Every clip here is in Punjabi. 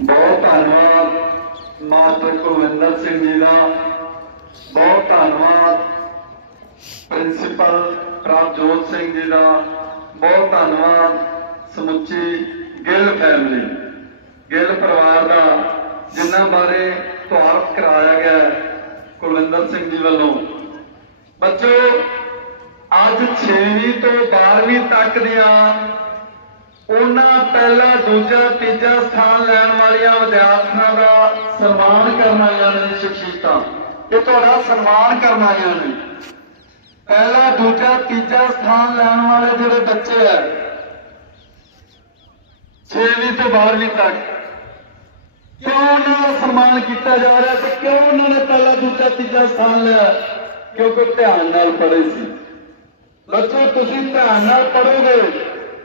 ਬਹੁਤ ਧੰਨਵਾਦ, ਮਾਸਟਰ ਕੁਲਵਿੰਦਰ ਸਿੰਘ ਜੀ ਦਾ। ਬਹੁਤ ਧੰਨਵਾਦ, ਪ੍ਰਿੰਸੀਪਲ ਪ੍ਰਭਜੋਤ ਸਿੰਘ ਜੀ ਦਾ। ਬਹੁਤ ਧੰਨਵਾਦ, ਸਮੁੱਚੀ ਗਿੱਲ ਫੈਮਿਲੀ ਗਿੱਲ ਪਰਿਵਾਰ ਦਾ, ਜਿਨ੍ਹਾਂ ਬਾਰੇ ਤੁਹਾਰਤ ਕਰਾਇਆ ਗਿਆ ਕੁਲਵਿੰਦਰ ਸਿੰਘ ਜੀ ਵੱਲੋਂ। ਬੱਚੋ, ਅੱਜ 6ਵੀਂ ਤੋਂ 12ਵੀਂ ਤੱਕ ਦੀਆਂ ਉਹਨਾਂ ਪਹਿਲਾ, ਦੂਜਾ, ਤੀਜਾ ਸਥਾਨ ਲੈਣ ਵਾਲੀਆਂ ਵਿਦਿਆਰਥੀਆਂ ਦਾ ਸਨਮਾਨ ਕਰਨ ਵਾਲੀਆਂ ਨੇ ਸ਼ਖਸੀਅਤਾਂ। ਇਹ ਤੁਹਾਡਾ ਸਨਮਾਨ ਕਰਨ ਵਾਲੀਆਂ ਪਹਿਲਾ, ਦੂਜਾ, ਤੀਜਾ ਸਥਾਨ ਲੈਣ ਵਾਲੇ ਜਿਹੜੇ ਬੱਚੇ ਹੈ 6ਵੀਂ ਤੋਂ 12ਵੀਂ ਤੱਕ, ਕਿਉਂ ਉਹਨਾਂ ਦਾ ਸਨਮਾਨ ਕੀਤਾ ਜਾ ਰਿਹਾ ਤੇ ਕਿਉਂ ਉਹਨਾਂ ਨੇ ਪਹਿਲਾ, ਦੂਜਾ, ਤੀਜਾ ਸਥਾਨ ਲਿਆ? ਕਿਉਂਕਿ ਧਿਆਨ ਨਾਲ ਪੜ੍ਹੇ ਸੀ। ਬੱਚੋ, ਤੁਸੀਂ ਧਿਆਨ ਨਾਲ ਪੜੋਗੇ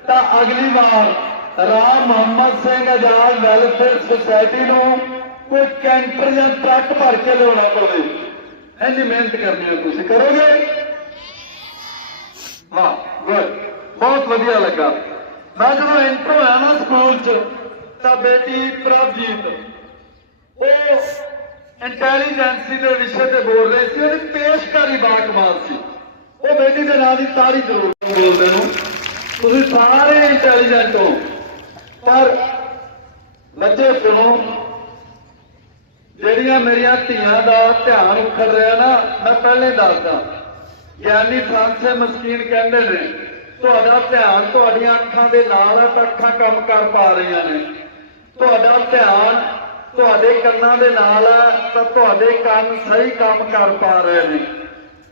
ਤਾਂ ਅਗਲੀ ਵਾਰ। ਰਾਮ ਮੁਹੰਮਦ ਸਿੰਘ ਆਜ਼ਾਦ ਵੈਲਫੇਅਰ ਸੁਸਾਇਟੀ ਨੂੰ ਕੋਈ ਕੈਂਟਰ ਜਾਂ ਟਰੱਕ ਭਰ ਕੇ ਲਿਆਉਣਾ ਪਵੇ। ਇੰਨੀ ਮਿਹਨਤ ਕਰਨੀ ਹੈ ਤੁਸੀਂ। ਕਰੋਗੇ? ਵਾਹ ਗੁੱਡ ਬਹੁਤ ਵਧੀਆ ਲੱਗਾ। ਮੈਂ ਜਦੋਂ ਇੰਟਰ ਹੋਇਆ ਨਾ ਸਕੂਲ 'ਚ, ਤਾਂ ਬੇਟੀ ਪ੍ਰਭਜੀਤ, ਉਹ ਇੰਟੈਲੀਜੈਂਸੀ ਦੇ ਵਿਸ਼ੇ ਤੇ ਬੋਲ ਰਹੀ ਸੀ। ਉਹਦੀ ਪੇਸ਼ਕਾਰੀ ਬਾ ਸੀ। ਉਹ ਬੇਟੀ ਦੇ ਨਾਂ ਦੀ ਤਾੜੀ ਜ਼ਰੂਰ ਬੋਲਦੇ ਨੂੰ। ਤੁਸੀਂ ਸਾਰੇ ਇੰਟੈਲੀਜੈਂਟ ਹੋ। ਪਰ ਬੱਚੇ ਸੁਣੋ, ਜਿਹੜੀਆਂ ਮੇਰੀਆਂ ਧੀਆਂ ਦਾ ਧਿਆਨ ਉਖੜ ਰਿਹਾ ਨਾ, ਮੈਂ ਪਹਿਲੇ ਦੱਸਦਾ। ਗਿਆਨੀ ਫਰਾਂਸੇ ਮਸਕੀਨ ਕਹਿੰਦੇ ਨੇ, ਤੁਹਾਡਾ ਧਿਆਨ ਤੁਹਾਡੀਆਂ ਅੱਖਾਂ ਦੇ ਨਾਲ ਹੈ, ਤਾਂ ਅੱਖਾਂ ਕੰਮ ਕਰ ਪਾ ਰਹੀਆਂ ਨੇ। ਤੁਹਾਡਾ ਧਿਆਨ ਤੁਹਾਡੇ ਕੰਨਾਂ ਦੇ ਨਾਲ ਹੈ, ਤਾਂ ਤੁਹਾਡੇ ਕੰਨ ਸਹੀ ਕੰਮ ਕਰ ਪਾ ਰਹੇ ਨੇ।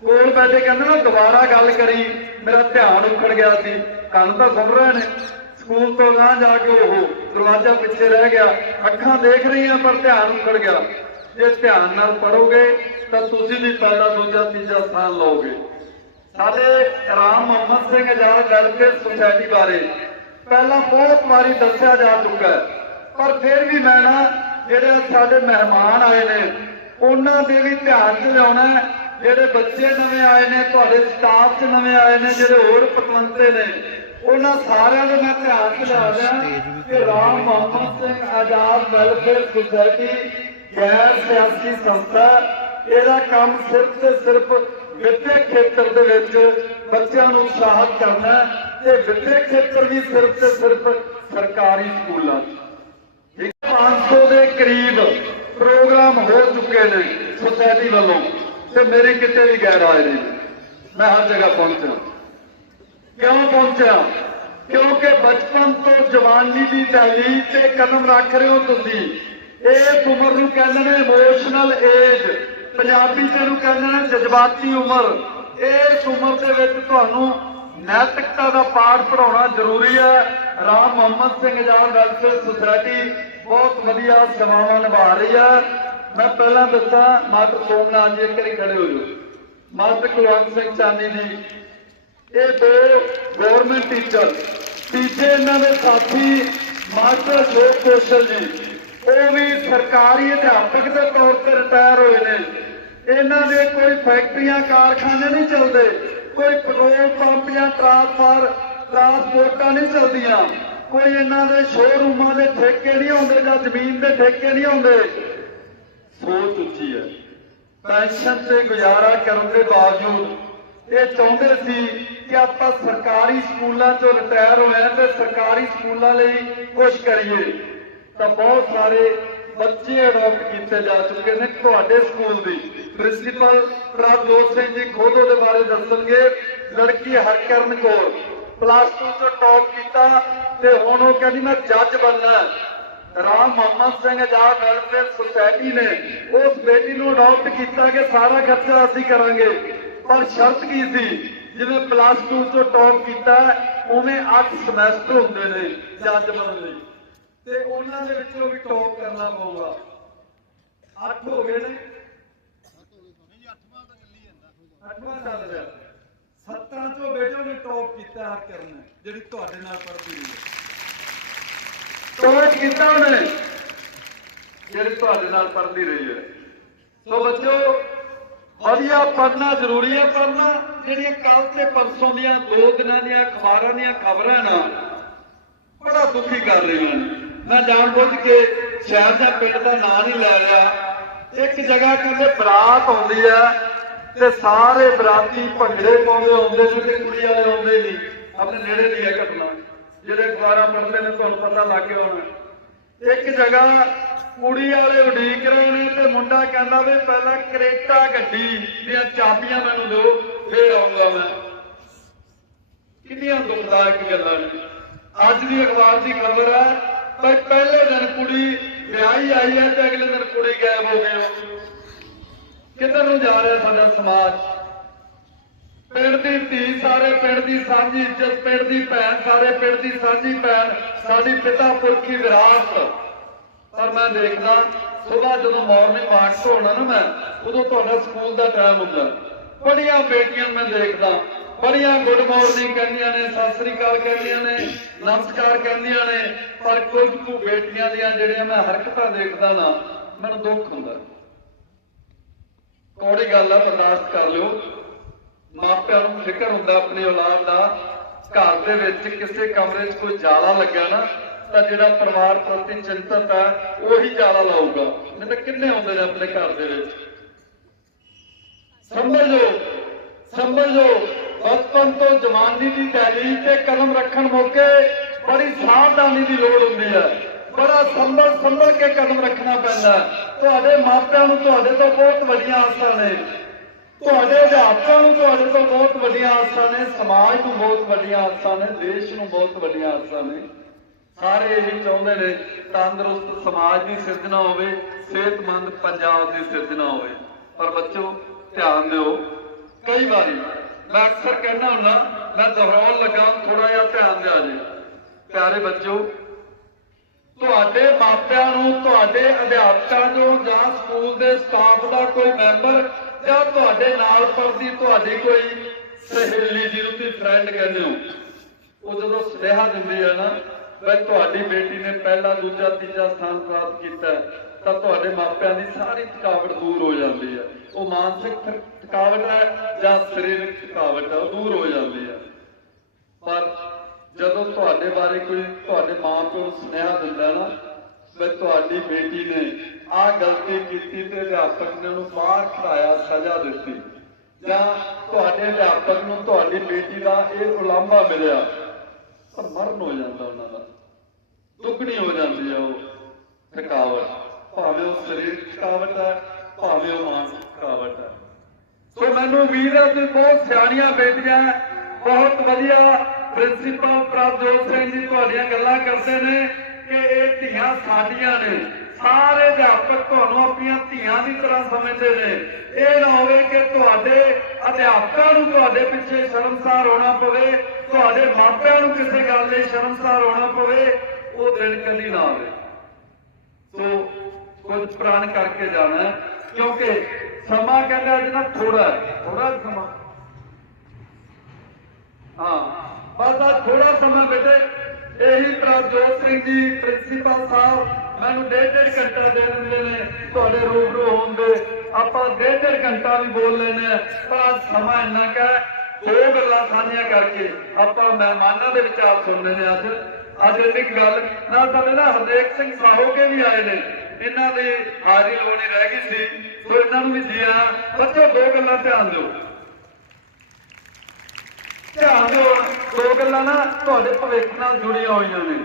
ਕੋਲ ਬੈਠੇ ਕਹਿੰਦੇ ਨਾ ਦੁਬਾਰਾ ਗੱਲ ਕਰੀ, ਮੇਰਾ ਧਿਆਨ ਉਖੜ ਗਿਆ ਸੀ। ਕੰਨ ਤਾਂ ਸੁਣ ਰਹੇ ਨੇ। ਸਕੂਲ ਤੋਂ ਨਾ ਜਾ ਕੇ ਉਹ ਦਰਵਾਜ਼ਾ ਪਿੱਛੇ ਰਹਿ ਗਿਆ। ਅੱਖਾਂ ਦੇਖ ਰਹੀਆਂ, ਪਰ ਧਿਆਨ ਉੱਖੜ ਗਿਆ। ਜੇ ਧਿਆਨ ਨਾਲ ਪੜੋਗੇ ਤਾਂ ਤੁਸੀਂ ਵੀ ਪਹਿਲਾ ਦੂਜਾ, ਤੀਜਾ ਸਥਾਨ ਲਓਗੇ। ਸਾਡੇ ਰਾਮ ਮੁਹੰਮਦ ਸਿੰਘ ਆਜ਼ਾਦ ਵੈਲਫੇਅਰ ਸੁਸਾਇਟੀ ਬਾਰੇ ਪਹਿਲਾਂ ਬਹੁਤ ਵਾਰੀ ਦੱਸਿਆ ਜਾ ਚੁੱਕਾ ਹੈ। ਪਰ ਫਿਰ ਵੀ ਮੈਂ ਨਾ, ਜਿਹੜੇ ਸਾਡੇ ਮਹਿਮਾਨ ਆਏ ਨੇ, ਉਹਨਾਂ ਦੇ ਵੀ ਧਿਆਨ 'ਚ ਲਿਆਉਣਾ ਜਿਹੜੇ ਬੱਚੇ ਨਵੇਂ ਆਏ ਨੇ, ਤੁਹਾਡੇ ਸਟਾਫ 'ਚ ਨਵੇਂ ਆਏ ਨੇ, ਜਿਹੜੇ ਹੋਰ ਪਤਵੰਤੇ ਨੇ ਉਹਨਾਂ ਸਾਰਿਆਂ ਨੂੰ ਮੈਂ ਧਿਆਨ ਰਿਹਾ ਕਿ ਰਾਮ ਮੁਹੰਮਦ ਸਿੰਘ ਆਜ਼ਾਦ ਵੈਲਫੇਅਰ ਸੁਸਾਇਟੀ ਗੈਰ ਸਿਆਸੀ ਸੰਸਥਾ ਇਹਦਾ ਕੰਮ ਸਿਰਫ ਤੇ ਸਿਰਫ ਵਿੱਦਿਅਕ ਖੇਤਰ ਦੇ ਵਿੱਚ ਬੱਚਿਆਂ ਨੂੰ ਉਤਸ਼ਾਹਿਤ ਕਰਨਾ ਤੇ ਵਿੱਦਿਅਕ ਖੇਤਰ ਵੀ ਸਿਰਫ ਤੇ ਸਿਰਫ ਸਰਕਾਰੀ ਸਕੂਲਾਂ 'ਚ। ਠੀਕ ਹੈ 500 ਦੇ ਕਰੀਬ ਪ੍ਰੋਗਰਾਮ ਹੋ ਚੁੱਕੇ ਨੇ ਸੁਸਾਇਟੀ ਵੱਲੋਂ ਤੇ ਮੇਰੇ ਕਿਤੇ ਵੀ ਗੈਰ ਆਏ ਨੇ ਮੈਂ ਹਰ ਜਗ੍ਹਾ ਪਹੁੰਚਿਆ ਕਿਉਂ ਪਹੁੰਚਿਆ? ਕਿਉਂਕਿ ਬਚਪਨ ਤੋਂ ਜਵਾਨੀ ਦੀ ਦਹਲੀਜ਼ ਤੇ ਕਦਮ ਰੱਖ ਰਹੇ ਹੋ ਤੁਸੀਂ। ਇਸ ਉਮਰ ਨੂੰ ਕਹਿੰਦੇ ਨੇ ਇਮੋਸ਼ਨਲ ਏਜ ਪੰਜਾਬੀ ਚ ਇਹਨੂੰ ਕਹਿੰਦੇ ਨੇ ਜਜ਼ਬਾਤੀ ਉਮਰ। ਇਸ ਉਮਰ ਦੇ ਵਿੱਚ ਤੁਹਾਨੂੰ ਨੈਤਿਕਤਾ ਦਾ ਪਾਠ ਪੜਾਉਣਾ ਜ਼ਰੂਰੀ ਹੈ। ਰਾਮ ਮੁਹੰਮਦ ਸਿੰਘ ਆਜ਼ਾਦ ਵੈਲਫੇਅਰ ਸੁਸਾਇਟੀ ਬਹੁਤ ਵਧੀਆ ਸੇਵਾਵਾਂ ਨਿਭਾ ਰਹੀ ਹੈ। ਮੈਂ ਪਹਿਲਾਂ ਦੱਸਾਂ ਮਾਸਟਰ ਸੋਮਨਾਥ ਜੀ, ਇੱਕ ਵਾਰੀ ਖੜੇ ਹੋ ਜਾਓ। ਮਾਸਟਰ ਕੁਲਵੰਤ ਸਿੰਘ ਚਾਨੀ ਜੀ ਇਹ ਦੋ ਗਵਰਨਮੈਂਟ ਟੀਚਰ ਤੀਜੇ ਇਹਨਾਂ ਦੇ ਸਾਥੀ ਮਾਸਟਰ ਅਸ਼ੋਕ ਕੌਸ਼ਲ ਜੀ, ਉਹ ਵੀ ਸਰਕਾਰੀ ਅਧਿਆਪਕ ਦੇ ਤੌਰ ਤੇ ਰਿਟਾਇਰ ਹੋਏ ਨੇ। ਇਹਨਾਂ ਦੇ ਕੋਈ ਫੈਕਟਰੀਆਂ, ਕਾਰਖਾਨੇ ਨਹੀਂ ਚੱਲਦੇ, ਕੋਈ ਪੈਟਰੋਲ ਪੰਪ ਜਾਂ ਟਰਾਂਸਫਰ, ਟਰਾਂਸਪੋਰਟਾਂ ਨਹੀਂ ਚੱਲਦੀਆਂ। ਕੋਈ ਇਹਨਾਂ ਦੇ ਸ਼ੋਰੂਮਾਂ ਦੇ ਠੇਕੇ ਨਹੀਂ ਆਉਂਦੇ ਜਾਂ ਜ਼ਮੀਨ ਦੇ ਠੇਕੇ ਨਹੀਂ ਆਉਂਦੇ। ਸੋਚ ਉੱਚੀ ਹੈ। ਪੈਨਸ਼ਨ ਤੇ ਗੁਜ਼ਾਰਾ ਕਰਨ ਦੇ ਬਾਵਜੂਦ ਇਹ ਚਾਹੁੰਦੇ ਸੀ ਕਿ ਆਪਾਂ ਸਰਕਾਰੀ ਸਕੂਲਾਂ ਚੋਂ ਰਿਟਾਇਰ ਹੋਏ ਤੇ ਸਰਕਾਰੀ ਸਕੂਲਾਂ ਲਈ ਕੁਝ ਕਰੀਏ। ਤਾਂ ਬਹੁਤ ਸਾਰੇ ਬੱਚੇ ਅਡਾਪਟ ਕੀਤੇ ਜਾ ਚੁੱਕੇ ਨੇ ਤੁਹਾਡੇ ਸਕੂਲ ਦੀ। ਪ੍ਰਿੰਸੀਪਲ ਪ੍ਰਭਜੋਤ ਸਿੰਘ ਜੀ ਖੁਦ ਉਹਦੇ ਬਾਰੇ ਦੱਸਣਗੇ, ਲੜਕੀ ਹਰਕਰਨ ਕੌਰ ਪਲੱਸ 2 ਤੋਂ ਟੌਪ ਕੀਤਾ ਤੇ ਹੁਣ ਉਹ ਕਹਿੰਦੀ ਮੈਂ ਜੱਜ ਬਣਨਾ ਹੈ। ਰਾਮ ਮੁਹੰਮਦ ਸਿੰਘ ਆਜ਼ਾਦ ਵੈਲਫੇਅਰ ਸੁਸਾਇਟੀ ਨੇ ਉਸ ਬੇਟੀ ਨੂੰ ਅਡਾਪਟ ਕੀਤਾ ਕਿ ਸਾਰਾ ਖਰਚਾ ਅਸੀਂ ਕਰਾਂਗੇ। ਪਰ ਸ਼ਰਤ ਕੀ ਸੀ? ਜਿਵੇਂ ਪਲੱਸ 2 ਤੋਂ ਟੌਪ ਕੀਤਾ, ਉਵੇਂ 8 ਸਮੈਸਟਰ ਹੁੰਦੇ ਨੇ ਜੱਜ ਬਣਨ ਲਈ। ਤੇ ਉਹਨਾਂ ਦੇ ਵਿੱਚੋਂ ਵੀ ਟੌਪ ਕਰਨਾ ਪਊਗਾ। 8 ਹੋ ਗਏ ਨੇ। ਅੱਠਵਾਂ ਚੱਲ ਰਿਹਾ। ਸੱਤਾਂ ਚੋਂ ਬੇਟੇ ਨੇ ਟੌਪ ਕੀਤਾ ਹਰ ਕਰਨ ਜਿਹੜੀ ਤੁਹਾਡੇ ਨਾਲ ਪੜ੍ਹਦੀ ਰਹੀ ਟੌਪ ਕੀਤਾ ਉਹਨੇ, ਜਿਹੜੀ ਤੁਹਾਡੇ ਨਾਲ ਪੜ੍ਹਦੀ ਰਹੀ ਹੈ। ਸੋ ਬੱਚਿਓ ਵਧੀਆ ਪੜ੍ਹਨਾ ਜ਼ਰੂਰੀ ਹੈ ਪੜ੍ਹਨਾ। ਜਿਹੜੀਆਂ ਕੱਲ ਤੇ ਪਰਸੋਂ ਦੀਆਂ ਦੋ ਦਿਨਾਂ ਦੀਆਂ ਅਖਬਾਰਾਂ ਦੀਆਂ ਖਬਰਾਂ ਨਾ, ਬੜਾ ਦੁਖੀ ਕਰ ਰਹੀਆਂ ਮੈਂ ਜਾਣ ਬੁੱਝ ਕੇ ਸ਼ਹਿਰ ਦਾ ਪਿੰਡ ਦਾ ਨਾਂ ਨਹੀਂ ਲੈ ਰਿਹਾ। ਇੱਕ ਜਗ੍ਹਾ ਕਹਿੰਦੇ ਬਰਾਤ ਆਉਂਦੀ ਆ ਤੇ ਸਾਰੇ ਬਰਾਤੀ ਭੰਗੜੇ ਪਾਉਂਦੇ ਆਉਂਦੇ ਨੇ ਤੇ ਕੁੜੀ ਵਾਲੇ ਆਉਂਦੇ ਨਹੀਂ। ਆਪਣੇ ਨੇੜੇ ਦੀ ਹੈ ਘਟਨਾ। ਜਿਹੜੇ ਅਖਬਾਰਾਂ ਪੜ੍ਹਦੇ ਨੇ, ਤੁਹਾਨੂੰ ਪਤਾ ਲੱਗ ਗਿਆ ਹੋਣਾ। ਇੱਕ ਜਗ੍ਹਾ ਕੁੜੀ ਵਾਲੇ ਉਡੀਕ ਰਹੇ ਨੇ ਤੇ ਮੁੰਡਾ ਕਹਿੰਦਾ ਵੀ ਪਹਿਲਾਂ ਕਰੇਟਾ ਗੱਡੀ ਦੀਆਂ ਚਾਬੀਆਂ ਮੈਨੂੰ ਦਿਓ, ਫੇਰ ਆਉਂਗਾ ਮੈਂ। ਕਿੰਨੀਆਂ ਦੁਖਦਾਇਕ ਗੱਲਾਂ ਨੇ। ਅੱਜ ਦੀ ਅਖਬਾਰ ਦੀ ਖਬਰ ਹੈ ਪਰ ਪਹਿਲੇ ਦਿਨ ਕੁੜੀ ਵਿਆਹੀ ਆਈ ਹੈ ਤੇ ਅਗਲੇ ਦਿਨ ਕੁੜੀ ਗਾਇਬ ਹੋ ਗਈ ਕਿੱਧਰ ਨੂੰ ਜਾ ਰਿਹਾ ਸਾਡਾ ਸਮਾਜ? ਪਿੰਡ ਦੀ ਧੀ ਸਾਰੇ ਪਿੰਡ ਦੀ ਸਾਂਝੀ ਇੱਜ਼ਤ, ਪਿੰਡ ਦੀ ਭੈਣ ਸਾਰੇ ਪਿੰਡ ਦੀ ਸਾਂਝੀ ਭੈਣ, ਸਾਡੀ ਪਿਤਾ ਪੁਰਖੀ ਵਿਰਾਸਤ। ਪਰ ਮੈਂ ਦੇਖਦਾ ਸਵੇਰ ਜਦੋਂ ਮਾਰਨਿੰਗ ਵਾਕ ਤੋਂ ਹੋਣਾ ਨਾ ਮੈਂ, ਉਦੋਂ ਤੁਹਾਡਾ ਸਕੂਲ ਦਾ ਟਾਈਮ ਹੁੰਦਾ। ਬੜੀਆਂ ਬੇਟੀਆਂ ਮੈਂ ਦੇਖਦਾ, ਬੜੀਆਂ ਗੁੱਡ ਮਾਰਨਿੰਗ ਕਹਿੰਦੀਆਂ ਨੇ, ਸਤਿ ਸ੍ਰੀ ਅਕਾਲ ਕਹਿੰਦੀਆਂ ਨੇ, ਨਮਸਕਾਰ ਕਹਿੰਦੀਆਂ ਨੇ, ਪਰ ਕੁਝ ਕੁ ਬੇਟੀਆਂ ਦੀਆਂ ਜਿਹੜੀਆਂ ਮੈਂ ਹਰਕਤਾਂ ਦੇਖਦਾ ਨਾ, ਮੈਨੂੰ ਦੁੱਖ ਹੁੰਦਾ। ਕੋੜੀ ਗੱਲ ਆ, ਬਰਦਾਸ਼ਤ ਕਰ ਲਿਓ। ਮਾਪਿਆਂ ਨੂੰ ਫਿਕਰ ਹੁੰਦਾ ਆਪਣੀ ਔਲਾਦ ਦਾ, ਘਰ ਦੇ ਵਿੱਚ ਕਿਸੇ ਕਮਰੇ 'ਚ ਕੋਈ ਜਾਲਾ ਲੱਗਾ ਨਾ, ਤਾਂ ਜਿਹੜਾ ਪਰਿਵਾਰ ਪ੍ਰਤੀ ਚਿੰਤਤ ਹੈ, ਉਹੀ ਜਾਲਾ ਲਾਊਗਾ। ਨਹੀਂ ਤਾਂ ਕਿੰਨੇ ਆਉਂਦੇ ਨੇ ਆਪਣੇ ਘਰ ਦੇ ਵਿੱਚ? ਸਮਝੋ ਸਮਝੋ ਬਚਪਨ ਤੋਂ ਜਵਾਨੀ ਦੀ ਦਹਲੀਜ਼ ਤੇ ਕਲਮ ਰੱਖਣ ਮੌਕੇ ਬੜੀ ਸਾਵਧਾਨੀ ਦੀ ਲੋੜ ਹੁੰਦੀ ਹੈ। ਬੜਾ ਸੰਭਲ ਸੰਭਲ ਕੇ ਕਦਮ ਰੱਖਣਾ ਪੈਂਦਾ ਤੁਹਾਡੇ ਮਾਪਿਆਂ ਨੂੰ ਤੁਹਾਡੇ ਤੋਂ ਬਹੁਤ ਵੱਡੀਆਂ ਆਸਾਂ ਨੇ। ਤੁਹਾਡੇ ਅਧਿਆਪਕਾਂ ਨੂੰ, ਤੁਹਾਡੇ ਤੋਂ ਬਹੁਤ ਵੱਡੀਆਂ ਆਸਾਂ ਨੇ, ਸਮਾਜ ਨੂੰ ਬਹੁਤ ਵੱਡੀਆਂ ਆਸਾਂ ਨੇ, ਦੇਸ਼ ਨੂੰ ਬਹੁਤ ਵੱਡੀਆਂ ਆਸਾਂ ਨੇ। ਸਾਰੇ ਇਹੀ ਚਾਹੁੰਦੇ ਨੇ, ਤੰਦਰੁਸਤ ਸਮਾਜ ਦੀ ਸਿਰਜਣਾ ਹੋਵੇ, ਸਿਹਤਮੰਦ ਪੰਜਾਬ ਦੀ ਸਿਰਜਣਾ ਹੋਵੇ। ਪਰ ਬੱਚੋ, ਧਿਆਨ ਦਿਓ, ਕਈ ਵਾਰੀ ਮੈਂ ਅਕਸਰ ਕਹਿੰਦਾ ਹੁੰਦਾ, ਮੈਂ ਦੁਹਰਾਉਣ ਲੱਗਾ ਥੋੜਾ ਜਿਹਾ ਧਿਆਨ ਦਿਆ ਜੀ। ਪਿਆਰੇ ਬੱਚੋ, ਤੁਹਾਡੇ ਮਾਪਿਆਂ ਨੂੰ, ਤੁਹਾਡੇ ਅਧਿਆਪਕਾਂ ਨੂੰ ਜਾਂ ਸਕੂਲ ਦੇ ਸਟਾਫ ਦਾ ਕੋਈ ਮੈਂਬਰ ਜਾਂ ਤੁਹਾਡੇ ਨਾਲ ਪੜ੍ਹਦੀ, ਤੁਹਾਡੀ ਕੋਈ ਸਹੇਲੀ ਜਿਹਨੂੰ ਤੁਸੀਂ ਫਰੈਂਡ ਕਹਿੰਦੇ ਹੋ, ਉਹ ਜਦੋਂ ਸੁਨੇਹਾ ਦਿੰਦੀ ਹੈ ਨਾ ਵੀ ਤੁਹਾਡੀ ਬੇਟੀ ਨੇ ਪਹਿਲਾ, ਦੂਜਾ, ਤੀਜਾ ਸਥਾਨ ਪ੍ਰਾਪਤ ਕੀਤਾ, ਤਾਂ ਤੁਹਾਡੇ ਮਾਪਿਆਂ ਦੀ ਸਾਰੀ ਥਕਾਵਟ ਦੂਰ ਹੋ ਜਾਂਦੀ ਹੈ ਉਹ ਮਾਨਸਿਕ ਥਕਾਵਟ ਹੈ ਜਾਂ ਸਰੀਰਕ ਥਕਾਵਟ ਹੈ ਉਹ ਦੂਰ ਹੋ ਜਾਂਦੀ ਹੈ ਪਰ ਜਦੋਂ ਤੁਹਾਡੇ ਬਾਰੇ ਕੋਈ, ਤੁਹਾਡੇ ਮਾਂ ਪਿਓ ਸੁਨੇਹਾ ਦਿੰਦਾ ਨਾ ਵੀ ਤੁਹਾਡੀ ਬੇਟੀ ਨੇ ਆਹ ਗਲਤੀ ਕੀਤੀ ਤੇ ਅਧਿਆਪਕ ਨੇ ਉਹਨੂੰ ਬਾਹਰ ਖੜਾਇਆ, ਸਜ਼ਾ ਦਿੱਤੀ। ਜਾਂ ਤੁਹਾਡੇ ਅਧਿਆਪਕ ਨੂੰ ਤੁਹਾਡੀ ਬੇਟੀ ਦਾ ਇਹ ਉਲਾਂਭਾ ਮਿਲਿਆ, ਤਾਂ ਮਰਨ ਹੋ ਜਾਂਦਾ ਉਹਨਾਂ ਦਾ। ਦੁੱਗਣੀ ਹੋ ਜਾਂਦੀ ਹੈ ਉਹ ਥਕਾਵਟ। ਭਾਵੇਂ ਉਹ ਸਰੀਰ ਥਕਾਵਟ ਹੈ ਭਾਵੇਂ ਉਹ ਮਾਨਸਿਕ ਥਕਾਵਟ ਹੈ ਸੋ ਮੈਨੂੰ ਉਮੀਦ ਹੈ ਕਿ ਬਹੁਤ ਸਿਆਣੀਆਂ ਬੇਟੀਆਂ, ਬਹੁਤ ਵਧੀਆ ਪ੍ਰਿੰਸੀਪਲ ਪ੍ਰਭਜੋਤ ਸਿੰਘ ਜੀ ਤੁਹਾਡੀਆਂ ਗੱਲਾਂ ਕਰਦੇ ਨੇ। ਕਿ ਇਹ ਧੀਆਂ ਸਾਡੀਆਂ ਨੇ। ਸਾਰੇ ਅਧਿਆਪਕ ਤੁਹਾਨੂੰ ਆਪਣੀਆਂ ਧੀਆਂ ਦੀ ਤਰ੍ਹਾਂ ਸਮਝਦੇ ਨੇ। ਇਹ ਨਾ ਹੋਵੇ ਕਿ ਤੁਹਾਡੇ ਅਧਿਆਪਕਾਂ ਨੂੰ ਤੁਹਾਡੇ ਪਿੱਛੇ ਸ਼ਰਮਸਾਰ ਹੋਣਾ ਪਵੇ ਤੁਹਾਡੇ ਮਾਪਿਆਂ ਨੂੰ ਕਿਸੇ ਗੱਲ ਲਈ ਸ਼ਰਮਸਾਰ ਹੋਣਾ ਪਵੇ ਉਹ ਦਿਨ ਕਦੀ ਨਾ ਆਵੇ। ਸੋ ਕੁਝ ਪ੍ਰਾਣ ਕਰਕੇ ਜਾਣਾ ਕਿਉਂਕਿ ਸਮਾਂ ਕਹਿੰਦਾ ਨਾ ਥੋੜਾ ਥੋੜਾ ਸਮਾਂ। ਹਾਂ ਬਸ ਆ ਥੋੜਾ ਸਮਾਂ ਬੇਟੇ। ਇਹੀ ਪ੍ਰਭਜੋਤ ਸਿੰਘ ਜੀ ਪ੍ਰਿੰਸੀਪਲ ਸਾਹਿਬ ਮੈਨੂੰ ਡੇਢ ਡੇਢ ਘੰਟਾ ਦੇ ਦਿੰਦੇ ਨੇ, ਤੁਹਾਡੇ ਰੂਬਰੂ ਹੋਣ ਦੇ। ਆਪਾਂ ਡੇਢ ਡੇਢ ਘੰਟਾ ਵੀ ਬੋਲ ਲੈਨੇ ਪਰ ਸਮਾਂ ਇੰਨਾ ਕੁ ਦੋ ਗੱਲਾਂ ਸਾਂਝੀਆਂ ਕਰਕੇ ਆਪਾਂ ਮਹਿਮਾਨਾਂ ਦੇ ਵਿਚਾਰ ਸੁਣਨੇ ਨੇ ਅੱਜ। ਅੱਜ ਇੱਕ ਗੱਲ, ਨਾਲ ਸਾਡੇ ਨਾ ਹਰਦੇਵ ਸਿੰਘ ਸਾਹੋਕੇ ਵੀ ਆਏ ਨੇ। ਇਹਨਾਂ ਦੀ ਹਾਜ਼ਰੀ ਲੋਣੀ ਰਹਿ ਗਈ ਸੀ, ਸੋ ਇਹਨਾਂ ਨੂੰ ਵੀ ਜੀਆ ਬੱਚੋ ਦੋ ਗੱਲਾਂ ਧਿਆਨ ਦਿਓ। ਧਿਆਨ ਦਿਓ, ਦੋ ਗੱਲਾਂ ਨਾ ਤੁਹਾਡੇ ਭਵਿੱਖ ਨਾਲ ਜੁੜੀਆਂ ਹੋਈਆਂ ਨੇ।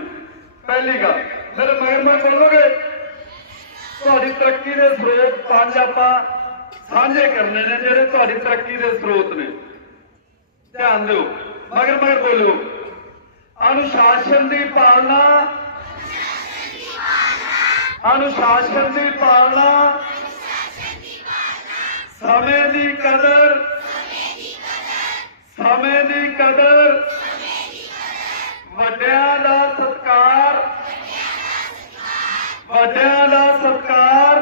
ਪਹਿਲੀ ਗੱਲ, ਮੇਰੇ ਮਗਰ ਬੋਲੋਗੇ ਤੁਹਾਡੀ ਤਰੱਕੀ ਦੇ ਸਰੋਤ ਪੰਜ ਆਪਾਂ ਸਾਂਝੇ ਕਰਨੇ ਨੇ, ਜਿਹੜੇ ਤੁਹਾਡੀ ਤਰੱਕੀ ਦੇ ਸਰੋਤ ਨੇ। ਧਿਆਨ ਦਿਓ ਮਗਰ ਮਗਰ ਬੋਲੋ। ਅਨੁਸ਼ਾਸਨ ਦੀ ਪਾਲਣਾ ਅਨੁਸ਼ਾਸਨ ਦੀ ਪਾਲਣਾ ਸਮੇਂ ਦੀ ਕਦਰ ਸਮੇਂ ਦੀ ਕਦਰ ਵੱਡਿਆਂ ਦਾ ਸਤਿਕਾਰ ਵੱਡਿਆਂ ਦਾ ਸਤਿਕਾਰ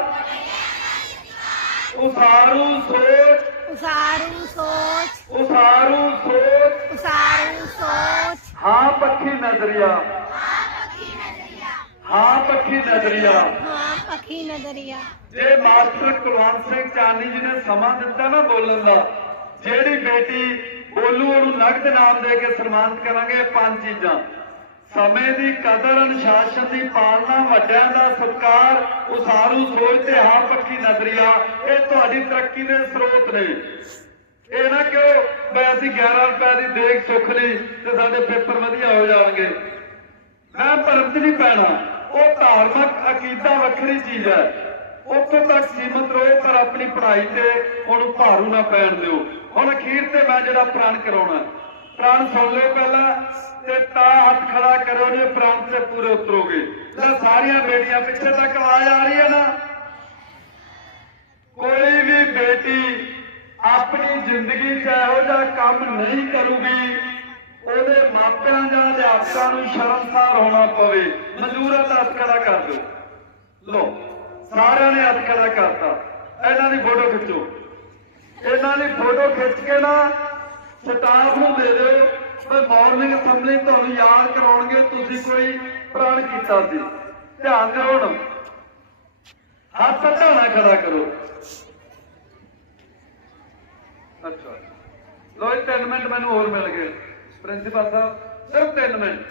ਉਸਾਰੂ ਸੋਚ ਉਸਾਰੂ ਸੋਚ ਉਸਾਰੂ ਸੋਚ। ਉਸਾਰੂ ਸੋਚ। ਹਾਂ ਪੱਖੀ ਨਜ਼ਰੀਆ। ਹਾਂ ਪੱਖੀ ਨਜ਼ਰੀਆ। ਹਾਂ ਪੱਖੀ ਨਜ਼ਰੀਆ। ਜੇ ਮਾਸਟਰ ਕੁਲਵੰਤ ਸਿੰਘ ਚਾਨੀ ਜੀ ਨੇ ਸਮਾਂ ਦਿੱਤਾ ਨਾ ਬੋਲਣ ਦਾ ਜਿਹੜੀ ਬੇਟੀ ਬੋਲੂ ਉਹਨੂੰ ਨਗਦ ਨਾਮ ਦੇ ਕੇ ਸਨਮਾਨਿਤ ਕਰਾਂਗੇ ਇਹ ਪੰਜ ਚੀਜ਼ਾਂ। ਸਮੇਂ ਦੀ ਕਦਰ, ਅਨੁਸ਼ਾਸਨ ਦੀ ਪਾਲਣਾ, ਵੱਡਿਆਂ ਦਾ ਸਤਿਕਾਰ, ਉਸਾਰੂ ਸੋਚ ਤੇ ਹਾਂ ਪੱਕੀ ਨਜ਼ਰੀਆ, ਇਹ ਤੁਹਾਡੀ ਤਰੱਕੀ ਦੇ ਸਰੋਤ ਨੇ। ਇਹ ਨਾ ਕਿਉਂ ਮੈਂ ਅਸੀਂ 11 ਰੁਪਏ ਦੀ ਦੇਖ ਸੁੱਖ ਲਈ ਤੇ ਸਾਡੇ ਪੇਪਰ ਵਧੀਆ ਹੋ ਜਾਣਗੇ। ਮੈਂ ਭਰਮ 'ਚ ਨਹੀਂ ਪੈਣਾ। ਉਹ ਧਾਰਮਿਕ ਅਕੀਦਾ ਵੱਖਰੀ ਚੀਜ਼ ਹੈ। ਉੱਥੋਂ ਤੱਕ ਸੀਮਤ ਰਹੋ, ਪਰ ਆਪਣੀ ਪੜ੍ਹਾਈ ਤੇ ਉਹਨੂੰ ਭਾਰੂ ਨਾ ਪੈਣ ਦਿਓ। ਹੁਣ ਅਖੀਰ ਤੇ ਮੈਂ ਜਿਹੜਾ ਪ੍ਰਣ ਕਰਾਉਣਾ, ਪ੍ਰਣ ਸੁਣ ਲਿਓ ਪਹਿਲਾਂ ਤੇ ਤਾਂ ਹੱਥ ਖੜਾ ਕਰੋ ਜੇ, ਪ੍ਰਣ ਤੇ ਪੂਰੇ ਉਤਰੋਗੇ। ਲੈ ਸਾਰੀਆਂ ਬੇਟੀਆਂ ਪਿੱਛੇ ਤੱਕ ਆਵਾਜ਼ ਆ ਰਹੀ ਹੈ ਨਾ? ਕੋਈ ਵੀ ਬੇਟੀ ਆਪਣੀ ਜ਼ਿੰਦਗੀ 'ਚ ਇਹੋ ਜਿਹਾ ਕੰਮ ਨਹੀਂ ਕਰੂਗੀ, ਉਹਦੇ ਮਾਪਿਆਂ ਜਾਂ ਅਧਿਆਪਕਾਂ ਨੂੰ ਸ਼ਰਮਸਾਰ ਹੋਣਾ ਪਵੇ। ਮਨਜ਼ੂਰ ਹੈ ਤਾਂ ਹੱਥ ਖੜਾ ਕਰ ਦਿਓ। ਲੋ ਸਾਰਿਆਂ ਨੇ ਹੱਥ ਖੜਾ ਕਰਤਾ। ਇਹਨਾਂ ਦੀ ਫੋਟੋ ਖਿੱਚੋ। ਇਹਨਾਂ ਦੀ ਫੋਟੋ ਖਿੱਚ ਕੇ ਨਾ ਸਟਾਫ ਨੂੰ ਦੇ ਦਿਓ ਵੀ ਮਾਰਨਿੰਗ ਅਸੈਂਬਲੀ ਤੁਹਾਨੂੰ ਯਾਦ ਕਰਾਉਣਗੇ, ਤੁਸੀਂ ਕੋਈ ਪ੍ਰਣ ਕੀਤਾ ਸੀ। ਧਿਆਨ ਦਿਓ ਹੁਣ। ਹੱਥ ਢਾਣਾ ਖੜਾ ਕਰੋ। ਅੱਛਾ। ਲੋ ਇਹ 3 ਮਿੰਟ ਮੈਨੂੰ ਹੋਰ ਮਿਲ ਗਏ। ਪ੍ਰਿੰਸੀਪਲ ਸਾਹਿਬ, ਸਿਰਫ 3 ਮਿੰਟ।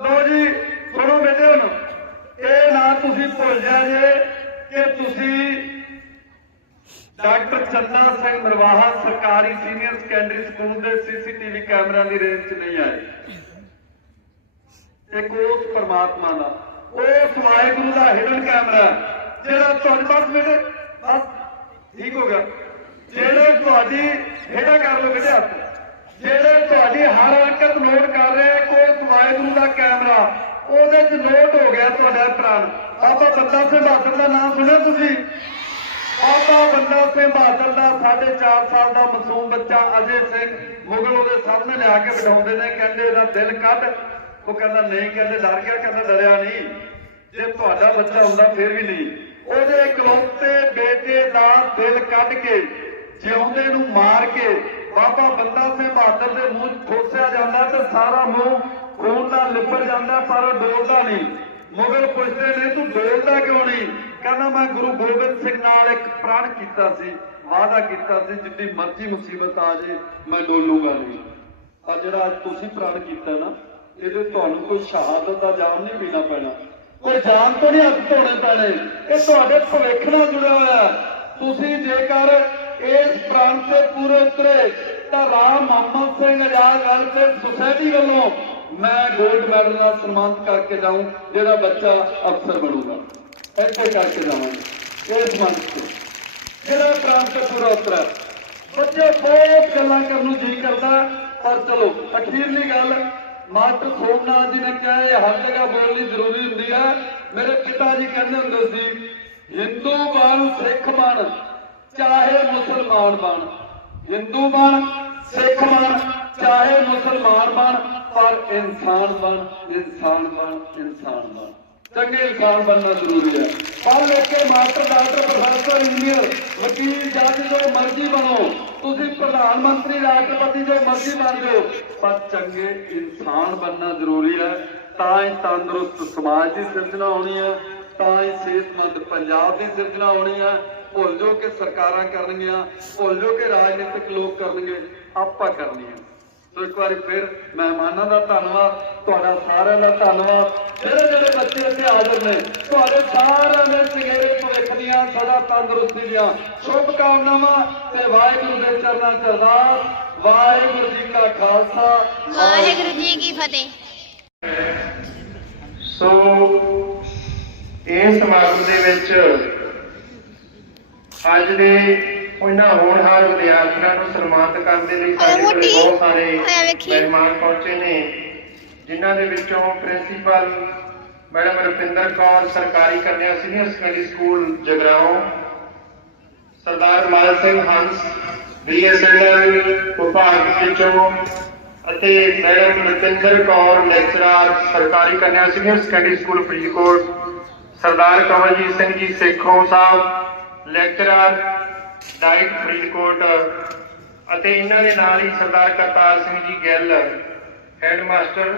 ਲੋ ਜੀ, ਸੁਣੋ ਬੇਟੇ ਹੁਣ। ਇਹ ਨਾ ਤੁਸੀਂ ਭੁੱਲ ਜਾਏ ਕਿ ਤੁਸੀਂ ਡਾਕਟਰ ਚੰਨਾ ਸਿੰਘ ਮਰਵਾਹਾ ਸਰਕਾਰੀ ਸੀਨੀਅਰ ਸੈਕੰਡਰੀ ਸਕੂਲ ਦੇ ਸੀਸੀਟੀਵੀ ਕੈਮਰਿਆਂ ਦੀ ਰੇਂਜ 'ਚ ਨਹੀਂ ਆਏ। ਇੱਕ ਉਸ ਪਰਮਾਤਮਾ ਦਾ, ਉਸ ਵਾਹਿਗੁਰੂ ਦਾ ਹਿਡਨ ਕੈਮਰਾ ਜਿਹੜਾ ਤੁਹਾਡੇ ਪਾਸ ਮੇਰੇ, ਬਸ ਠੀਕ ਹੋ ਗਿਆ। ਜਿਹੜੇ ਤੁਹਾਡੀ ਹੇਠਾਂ ਕਰ ਲਓ ਬੇਟੇ ਹੱਥ। ਜਿਹੜੇ ਤੁਹਾਡੀ ਹਰ ਹਰਕਤ ਨੋਟ ਕਰ ਰਿਹਾ ਹੈ ਕੋਈ ਵਾਹਿਗੁਰੂ ਦਾ ਕੈਮਰਾ, ਉਹਦੇ 'ਚ ਨੋਟ ਹੋ ਗਿਆ ਤੁਹਾਡਾ ਪ੍ਰਾਣ। ਬਾਬਾ ਬੰਦਾ ਸਿੰਘ ਬਹਾਦਰ ਦਾ ਨਾਮ ਸੁਣਿਆ ਤੁਸੀਂ? ਬਾਬਾ ਬੰਦਾ ਸਿੰਘ ਬਹਾਦਰ ਦਾ 4.5 ਸਾਲ ਦਾ ਮਾਸੂਮ ਬੱਚਾ ਅਜੇ ਸਿੰਘ ਮੁਗਲ ਉਹਦੇ ਸਾਹਮਣੇ ਲਿਆ ਕੇ ਬਿਠਾਉਂਦੇ ਨੇ, ਕਹਿੰਦੇ ਇਹਦਾ ਦਿਲ ਕੱਢ। ਉਹ ਕਹਿੰਦਾ, ਨਹੀਂ ਕਹਿੰਦੇ, ਡਰ ਗਿਆ, ਕਹਿੰਦਾ ਡਰਿਆ ਨਹੀਂ। ਜੇ ਤੁਹਾਡਾ ਬੱਚਾ ਹੁੰਦਾ, ਫਿਰ ਵੀ ਨਹੀਂ। ਉਹਦੇ ਇਕਲੌਤੇ ਬੇਟੇ ਦਾ ਦਿਲ ਕੱਢ ਕੇ, ਜਿਉਂਦੇ ਨੂੰ ਮਾਰ ਕੇ, ਬਾਬਾ ਬੰਦਾ ਸਿੰਘ ਬਹਾਦਰ ਦੇ ਮੂੰਹ 'ਚ ਠੋਸਿਆ ਜਾਂਦਾ ਤੇ ਸਾਰਾ ਮੂੰਹ ਖੂਨ ਨਾਲ ਲਿਪੜ ਜਾਂਦਾ, ਪਰ ਡੋਲਦਾ ਨਹੀਂ। ਮੁਗਲ ਪੁੱਛਦੇ ਨੇ, ਤੂੰ ਡੋਲਦਾ ਕਿਉਂ ਨਹੀਂ? ਕਹਿੰਦਾ ਮੈਂ ਗੁਰੂ ਗੋਬਿੰਦ ਸਿੰਘ ਨਾਲ ਇੱਕ ਪ੍ਰਣ ਕੀਤਾ ਸੀ, ਵਾਅਦਾ ਕੀਤਾ ਸੀ ਜਿੰਨੀ ਮਰਜ਼ੀ ਮੁਸੀਬਤ ਆ ਜੇ, ਮੈਂ ਡੋਲੂਗਾ ਨਹੀਂ। ਆ ਜਿਹੜਾ ਤੁਸੀਂ ਪ੍ਰਣ ਕੀਤਾ ਨਾ, ਇਹਦੇ ਤੁਹਾਨੂੰ ਕੋਈ ਸ਼ਹਾਦਤ ਦਾ ਜਾਮ ਨਹੀਂ ਪੀਣਾ ਪੈਣਾ। ਕੋਈ ਜਾਨ ਤੋਂ ਨਹੀਂ ਹੱਥ ਧੋਣੇ ਪੈਣੇ। ਇਹ ਤੁਹਾਡੇ ਭਵਿੱਖ ਨਾਲ ਜੁੜਿਆ ਹੋਇਆ ਤੁਸੀਂ ਜੇਕਰ ਇਸ ਪ੍ਰਣ ਤੇ ਪੂਰੇ ਉਤਰੇ, ਤਾਂ ਰਾਮ ਮੁਹੰਮਦ ਸਿੰਘ ਆਜ਼ਾਦ ਵੈਲਫੇਅਰ ਸੁਸਾਇਟੀ ਵੱਲੋਂ ਮੈਂ 골ਡ ਮੈਡਲ ਨਾਲ ਸਨਮਾਨਿਤ ਕਰਕੇ ਜਾਊਂ, ਜਿਹੜਾ ਬੱਚਾ ਅਫਸਰ ਬਣੂਗਾ। ਇੱਥੇ ਕਰਕੇ ਜਾਵਾਂਗੇ। ਇਸ ਮੰਚ ਤੇ ਜਿਹੜਾ ਪ੍ਰਣ ਪੂਰਾ ਉਤਰਿਆ ਬੱਚੇ ਬਹੁਤ ਗੱਲਾਂ ਕਰਨ ਨੂੰ ਜੀ ਕਰਦਾ, ਪਰ ਚਲੋ, ਅਖੀਰਲੀ ਗੱਲ ਮਾਸਟਰ ਸੋਮਨਾਥ ਜੀ ਨੇ ਕਿਹਾ, ਇਹ ਹਰ ਜਗ੍ਹਾ ਬੋਲਣੀ ਜ਼ਰੂਰੀ ਹੁੰਦੀ ਹੈ ਮੇਰੇ ਪਿਤਾ ਜੀ ਕਹਿੰਦੇ ਹੁੰਦੇ ਸੀ, ਹਿੰਦੂ ਬਣ ਸਿੱਖ ਬਣ, ਚਾਹੇ ਮੁਸਲਮਾਨ ਬਣ। ਹਿੰਦੂ ਬਣ, ਸਿੱਖ ਬਣ, ਚਾਹੇ ਮੁਸਲਮਾਨ ਬਣ, ਪਰ ਇਨਸਾਨ ਬਣ ਇਨਸਾਨ ਬਣ ਇਨਸਾਨ ਬਣ। ਚੰਗੇ ਇਨਸਾਨ ਬਣਨਾ ਜ਼ਰੂਰੀ ਹੈ। ਪੜ੍ਹ ਲਿਖ ਕੇ ਮਾਸਟਰ, ਡਾਕਟਰ, ਪ੍ਰੋਫੈਸਰ, ਇੰਜੀਨੀਅਰ, ਵਕੀਲ, ਜੱਜ ਜੋ ਮਰਜ਼ੀ ਬਣੋ, ਤੁਸੀਂ ਪ੍ਰਧਾਨ ਮੰਤਰੀ, ਰਾਸ਼ਟਰਪਤੀ ਜੋ ਮਰਜ਼ੀ ਬਣ ਜਾਓ, ਪਰ ਚੰਗੇ ਇਨਸਾਨ ਬਣਨਾ ਜ਼ਰੂਰੀ ਹੈ। ਤਾਂ ਹੀ ਤੰਦਰੁਸਤ ਸਮਾਜ ਦੀ ਸਿਰਜਣਾ ਹੋਣੀ ਹੈ, ਤਾਂ ਹੀ ਸਿਹਤਮੰਦ ਪੰਜਾਬ ਦੀ ਸਿਰਜਣਾ ਹੋਣੀ ਹੈ। ਭੁੱਲ ਜੋ ਕਿ ਸਰਕਾਰਾਂ ਕਰਨਗੀਆਂ, ਭੁੱਲ ਜੋ ਕਿ ਰਾਜਨੀਤਿਕ ਲੋਕ ਕਰਨਗੇ, ਆਪਾਂ ਕਰਨੀ ਹੈ ਸੋ ਇੱਕ ਵਾਰੀ ਫਿਰ ਮਹਿਮਾਨਾਂ ਦਾ ਧੰਨਵਾਦ ਤੁਹਾਡਾ ਸਾਰਿਆਂ ਦਾ ਧੰਨਵਾਦ। ਜਿਹੜੇ ਜਿਹੜੇ ਬੱਚੇ ਇੱਥੇ ਹਾਜ਼ਰ ਨੇ ਤੁਹਾਡੇ ਸਾਰਿਆਂ ਦੇ ਚਿਹਰੇ ਭਵਿੱਖ ਦੀਆਂ ਸਦਾ ਤੰਦਰੁਸਤੀ ਦੀਆਂ ਸ਼ੁਭ ਕਾਮਨਾਵਾਂ ਤੇ ਵਾਹਿਗੁਰੂ ਦੇ ਚਰਨਾਂ 'ਚ ਅਰਦਾਸ ਵਾਹਿਗੁਰੂ ਜੀ ਕਾ ਖਾਲਸਾ। ਵਾਹਿਗੁਰੂ ਜੀ ਕੀ ਫਤਿਹ। ਸੋ ਇਸ ਸਮਾਗਮ ਦੇ ਵਿੱਚ ਅੱਜ ਦੇ ਉਹਨਾਂ ਹੋਣਹਾਰ ਵਿਦਿਆਰਥੀਆਂ ਨੂੰ ਸਨਮਾਨਿਤ ਕਰਨ ਦੇ ਲਈ ਸਾਡੇ ਕੋਲ। ਬਹੁਤ ਸਾਰੇ। ਮਹਿਮਾਨ ਪਹੁੰਚੇ ਨੇ ਜਿਨ੍ਹਾਂ ਦੇ ਵਿੱਚੋਂ ਪ੍ਰਿੰਸੀਪਲ ਮੈਡਮ ਰੁਪਿੰਦਰ ਕੌਰ ਸਰਕਾਰੀ ਕੰਨਿਆ senior secondary school Jagraon Sardar Lal Singh Hans BSNL ਵਿਭਾਗ ਵਿੱਚੋਂ ਅਤੇ ਮੈਡਮ ਰੁਪਿੰਦਰ ਕੌਰ ਲੈਕਚਰਰ ਸਰਕਾਰੀ ਕੰਨਿਆ senior secondary school Faridkot Sardar Kamaljit Singh ji Sekhon Sahib lecturer DIET Faridkot ਅਤੇ ਇਹਨਾਂ ਦੇ ਨਾਲ ਹੀ ਸਰਦਾਰ ਕਰਤਾਰ ਸਿੰਘ ਜੀ ਗਿੱਲ, ਹੈਡਮਾਸਟਰ,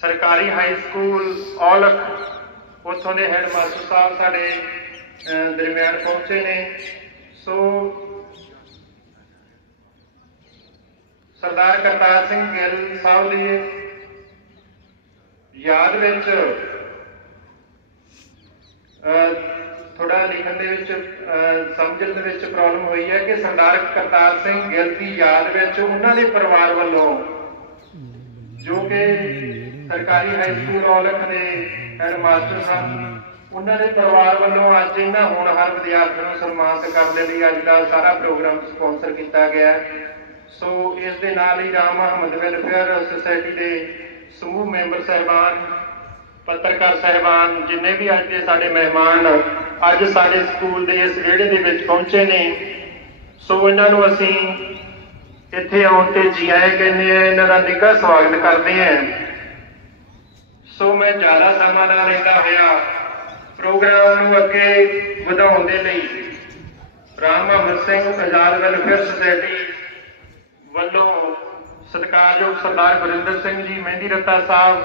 ਸਰਕਾਰੀ ਹਾਈ ਸਕੂਲ, ਔਲਖ, ਉੱਥੋਂ ਦੇ ਹੈਡਮਾਸਟਰ ਸਾਹਿਬ ਸਾਡੇ ਦਰਮਿਆਨ ਪਹੁੰਚੇ ਨੇ। ਸੋ ਸਰਦਾਰ ਕਰਤਾਰ ਸਿੰਘ ਗਿੱਲ ਸਾਹਿਬ ਦੀ ਯਾਦ ਵਿੱਚ ਥੋੜਾ ਲਿਖਣ ਦੇ ਵਿੱਚ ਸਮਝਣ ਦੇ ਵਿੱਚ ਪ੍ਰੋਬਲਮ ਹੋਈ ਹੈ ਕਿ ਸਰਦਾਰ ਕਰਤਾਰ ਸਿੰਘ ਗਿੱਲ ਦੀ ਯਾਦ ਵਿੱਚ ਉਹਨਾਂ ਦੇ ਪਰਿਵਾਰ ਵੱਲੋਂ ਜੋ ਕਿ ਸਰਕਾਰੀ ਹਾਈ ਸਕੂਲ ਔਲਖ ਦੇ ਹੈਡ ਮਾਸਟਰ ਸਨ, ਉਹਨਾਂ ਦੇ ਪਰਿਵਾਰ ਵੱਲੋਂ ਅੱਜ ਇਹਨਾਂ ਹੋਣਹਾਰ ਵਿਦਿਆਰਥੀਆਂ ਨੂੰ ਸਨਮਾਨਿਤ ਕਰਨ ਦੇ ਲਈ ਅੱਜ ਦਾ ਸਾਰਾ ਪ੍ਰੋਗਰਾਮ ਸਪਾਂਸਰ ਕੀਤਾ ਗਿਆ ਸੋ ਇਸ ਦੇ ਨਾਲ ਹੀ ਰਾਮ ਅਹਮਦ ਵੈਲਫੇਅਰ ਸੁਸਾਇਟੀ ਦੇ ਸਮੂਹ ਮੈਂਬਰ ਸਹਿਬਾਨ ਪੱਤਰਕਾਰ ਸਹਿਬਾਨ, ਜਿੰਨੇ ਵੀ ਅੱਜ ਦੇ ਸਾਡੇ ਮਹਿਮਾਨ, ਅੱਜ ਸਾਡੇ ਸਕੂਲ ਦੇ ਇਸ ਵਿਹੜੇ ਦੇ ਵਿੱਚ ਪਹੁੰਚੇ ਨੇ, ਸੋ ਇਹਨਾਂ ਨੂੰ ਅਸੀਂ ਇੱਥੇ ਆਉਣ ਤੇ ਜੀ ਆਏ ਕਹਿੰਦੇ ਆ, ਇਹਨਾਂ ਦਾ ਨਿੱਘਾ ਸਵਾਗਤ ਕਰਦੇ ਆ। ਸੋ ਮੈਂ ਜ਼ਿਆਦਾ ਸਮਾਂ ਨਾ ਲੈਂਦਾ ਹੋਇਆ, ਪ੍ਰੋਗਰਾਮ ਨੂੰ ਅੱਗੇ ਵਧਾਉਣ ਦੇ ਲਈ, ਰਾਮ ਅਮਰ ਸਿੰਘ ਆਜ਼ਾਦ ਵੈਲਫੇਅਰ ਸੁਸਾਇਟੀ ਵੱਲੋਂ ਸਤਿਕਾਰਯੋਗ ਸਰਦਾਰ ਗੁਰਿੰਦਰ ਸਿੰਘ ਜੀ, ਮਹਿੰਦੀ ਰੱਤਾ ਸਾਹਿਬ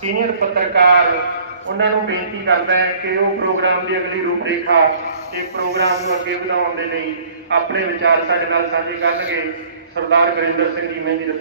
ਸੀਨੀਅਰ ਪੱਤਰਕਾਰ, ਉਹਨਾਂ ਨੂੰ ਬੇਨਤੀ ਕਰਦਾ ਹੈ ਕਿ ਉਹ ਪ੍ਰੋਗਰਾਮ ਦੀ ਅਗਲੀ ਰੂਪਰੇਖਾ ਤੇ ਪ੍ਰੋਗਰਾਮ ਨੂੰ ਅੱਗੇ ਵਧਾਉਣ ਦੇ ਲਈ ਆਪਣੇ ਵਿਚਾਰ ਸਾਡੇ ਨਾਲ ਸਾਂਝੇ ਕਰਨਗੇ। ਸਰਦਾਰ ਗੁਰਿੰਦਰ ਸਿੰਘ ਜੀ ਮਹਿੰਦੀ ਦਾ